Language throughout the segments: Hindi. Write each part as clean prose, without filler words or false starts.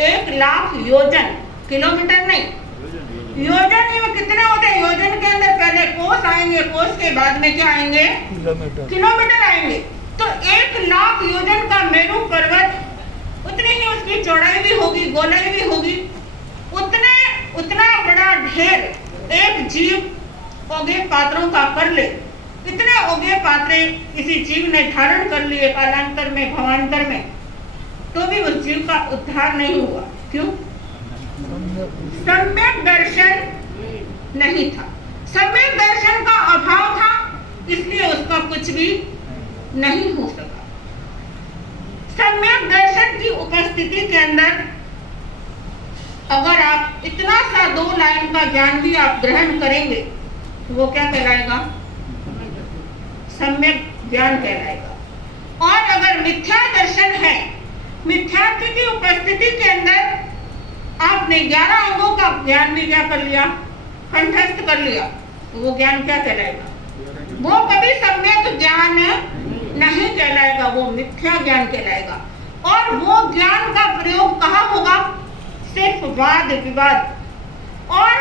1,00,000 योजन, किलोमीटर नहीं, योजन में कितने होते हैं? योजन के अंदर पहले कोस आएंगे, कोस के बाद में क्या आएंगे? किलोमीटर आएंगे। तो 1,00,000 योजन का मेरू पर्वत, उतनी ही उसकी चौड़ाई भी होगी, गोलाई भी होगी, उतना बड़ा ढेर एक जीव ओगे पात्रों का कर ले, इतने ओगे पात्रे किसी जीव ने धारण कर लिए कालांतर में, भवांतर में, तो भी उस जीव का उद्धार नहीं हुआ। क्यों? सम्यक दर्शन नहीं था, सम्यक दर्शन का अभाव था, इसलिए उसका कुछ भी नहीं हो सका। सम्यक दर्शन की उपस्थिति के अंदर अगर आप इतना सा 2 लाइन का ज्ञान भी आप ग्रहण करेंगे तो वो क्या कहलाएगा? सम्यक ज्ञान कहलाएगा। और अगर मिथ्या दर्शन है, मिथ्यात्व की उपस्थिति के अंदर आपने 11 अंगों का ज्ञान भी क्या कर लिया? कंठस्थ कर लिया, तो वो ज्ञान क्या कहलाएगा? वो कभी सम्यक ज्ञान नहीं कहलाएगा, वो मिथ्या ज्ञान कहलाएगा। और वो ज्ञान का प्रयोग कहाँ होगा? सिर्फ वाद विवाद और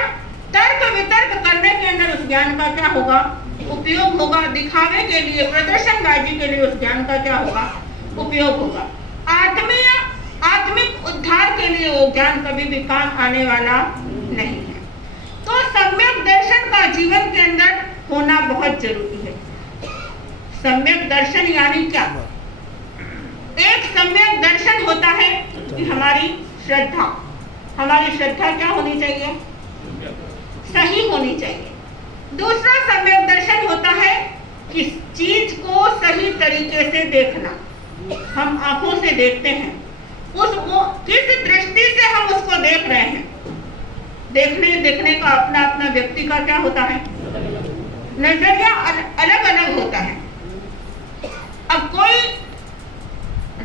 तर्क वितर्क करने के अंदर उस ज्ञान का क्या होगा? उपयोग होगा। दिखावे के लिए, प्रदर्शनबाजी के लिए उस ज्ञान का क्या होगा? उपयोग होगा। आत्मिक उद्धार के लिए वो ज्ञान कभी भी काम आने वाला नहीं है। तो सम्यक दर्शन का जीवन के अंदर होना बहुत जरूरी है। सम्यक दर्शन यानी क्या? एक सम्यक दर्शन होता है कि हमारी श्रद्धा क्या होनी चाहिए? सही होनी चाहिए। दूसरा सम्यक दर्शन होता है कि चीज को सही तरीके से देखना। हम आंखों से देखते हैं, उसको किस दृष्टि से हम उसको देख रहे हैं। देखने का अपना अपना व्यक्ति का क्या होता है? नजरिया अलग अलग होता है। अब कोई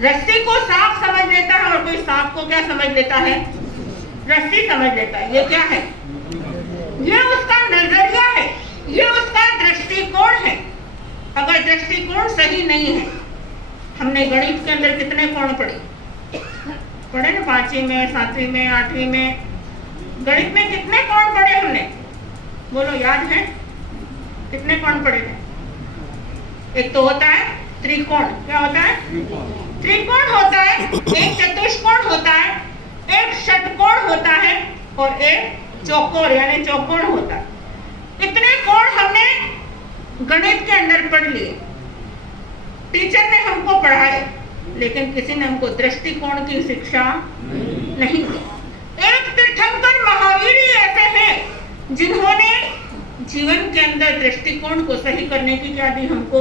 रस्सी को सांप समझ लेता है और कोई सांप को क्या समझ लेता है? रस्सी समझ लेता है। ये क्या है? ये उसका नजरिया है, ये उसका दृष्टिकोण है। अगर दृष्टिकोण सही नहीं है, हमने गणित के अंदर कितने कोण पढ़े ना? 5वीं में, 7वीं में, 8वीं में गणित में कितने कोण पढ़े हमने? बोलो, याद है? कितने कोण पढ़े थे? एक तो होता है त्रिकोण। क्या होता है? त्रिकोण होता है, एक चतुष्कोण होता है, एक षटकोण होता है और एक चौकोर यानी चौकोण होता है। इतने कोण हमने गणित के अंदर पढ़ लिए। टीचर ने हमको पढ़ाए, लेकिन किसी ने हमको दृष्टिकोण की शिक्षा नहीं दी। एक तीर्थंकर महावीर ही ऐसे हैं जिन्होंने जीवन के अंदर दृष्टिकोण को सही करने की क्या दी? हमको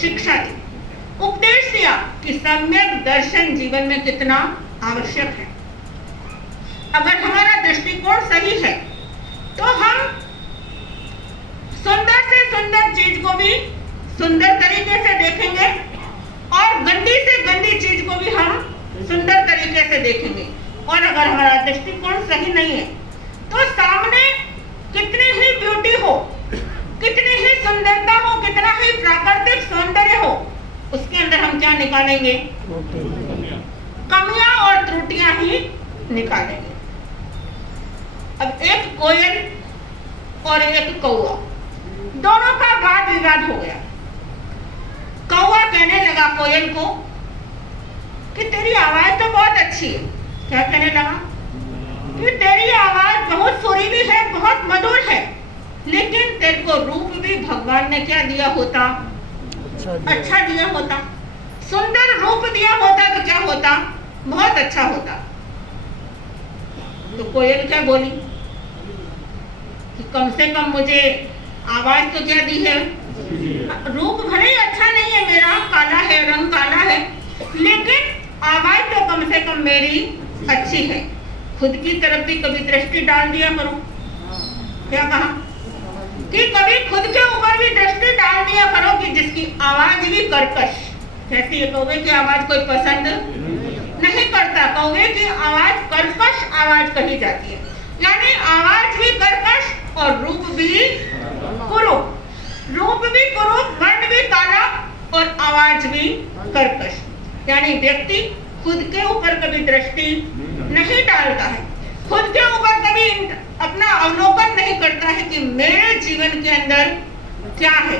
शिक्षा दी, उपदेश दिया कि सम्यक दर्शन जीवन में कितना आवश्यक है। अगर हमारा दृष्टिकोण सही है तो हम सुंदर से सुंदर चीज को भी सुंदर तरीके से देखेंगे और गंदी से गंदी चीज को भी हम सुंदर तरीके से देखेंगे। और अगर हमारा दृष्टिकोण सही नहीं है तो सामने कितनी ही ब्यूटी हो, कितनी ही सुंदरता हो, कितना ही प्राकृतिक सौंदर्य हो, उसके अंदर हम क्या निकालेंगे? कमियां और त्रुटियां ही निकालेंगे। अब एक कोयल और एक कौवा, दोनों का वाद विवाद हो गया। कौवा कहने लगा कोयल को कि तेरी आवाज तो बहुत अच्छी है। क्या कहने लगा? कि तेरी आवाज बहुत सुरीली है, बहुत मधुर है, लेकिन तेरे को रूप भी भगवान ने क्या दिया होता? अच्छा दिया होता। सुंदर रूप दिया होता तो क्या होता? बहुत अच्छा होता। तो कोयल क्या बोली कि कम से कम मुझे आवाज तो क्या दी है? रूप भले ही अच्छा नहीं है मेरा, काला है, रंग काला है, लेकिन आवाज तो कम से कम मेरी अच्छी है। खुद की तरफ भी कभी दृष्टि डाल दिया करो। क्या कहा? कि कभी खुद के ऊपर भी दृष्टि डाल दिया करो कि जिसकी आवाज भी कर्कश, जैसे कौवे की आवाज कोई पसंद नहीं करता, कौवे की आवाज कर्कश आवाज कही जाती है, यानी आवाज भी कर्कश और रूप भी कुरूप, वर्ण भी काला और आवाज भी कर्कश, यानी व्यक्ति खुद के ऊपर कभी दृष्टि नहीं डालता है, खुद के ऊपर कभी अपना अवलोकन नहीं करता है कि मेरे जीवन के अंदर क्या है।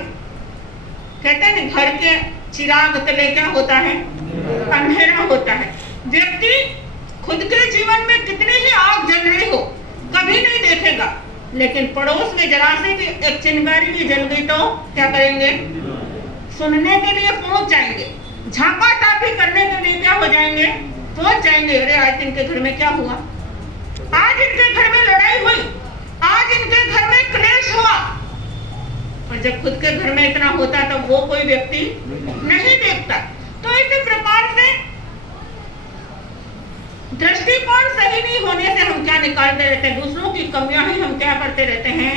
कहते हैं घर के चिराग तले क्या होता है, अंधेरा होता है। व्यक्ति खुद के जीवन में कितनी ही आग जल रही हो कभी नहीं देखेगा, लेकिन पड़ोस में जरा से भी एक चिंगारी भी जल गई तो क्या करेंगे, सुनने के लिए पहुंच जाएंगे, झापा टापी करने के लिए क्या हो जाएंगे, पहुंच जाएंगे। अरे आज इनके घर में क्या हुआ, आज इनके घर में लड़ाई हुई, आज इनके घर में क्लेश हुआ। और जब खुद के घर में इतना होता तो वो कोई व्यक्ति नहीं देखता। तो इसी प्रकार से दृष्टिकोण सही नहीं होने से हम क्या निकालते रहते हैं, दूसरों की कमियां ही हम क्या करते रहते हैं,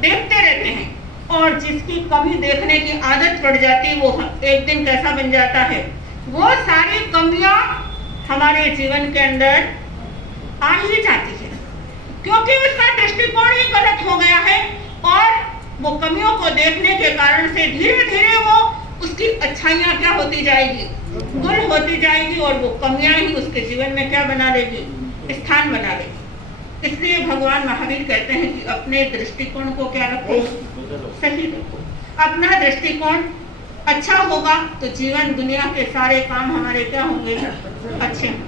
देखते रहते हैं। और जिसकी कमी देखने की आदत पड़ जाती है वो एक दिन कैसा बन जाता है, वो सारी कमियां हमारे जीवन के अंदर आ ही जाती है, क्योंकि उसका दृष्टिकोण ही गलत हो गया है। और वो कमियों को देखने के कारण से धीरे धीरे वो उसकी अच्छाइयां क्या होती जाएगी, गुल होती जाएगी, और वो कमियां ही उसके जीवन में क्या बना लेगी, स्थान बना लेगी। इसलिए भगवान महावीर कहते हैं कि अपने दृष्टिकोण को क्या रखो, सही रखो। अपना दृष्टिकोण अच्छा होगा तो जीवन दुनिया के सारे काम हमारे क्या होंगे, अच्छे होंगे।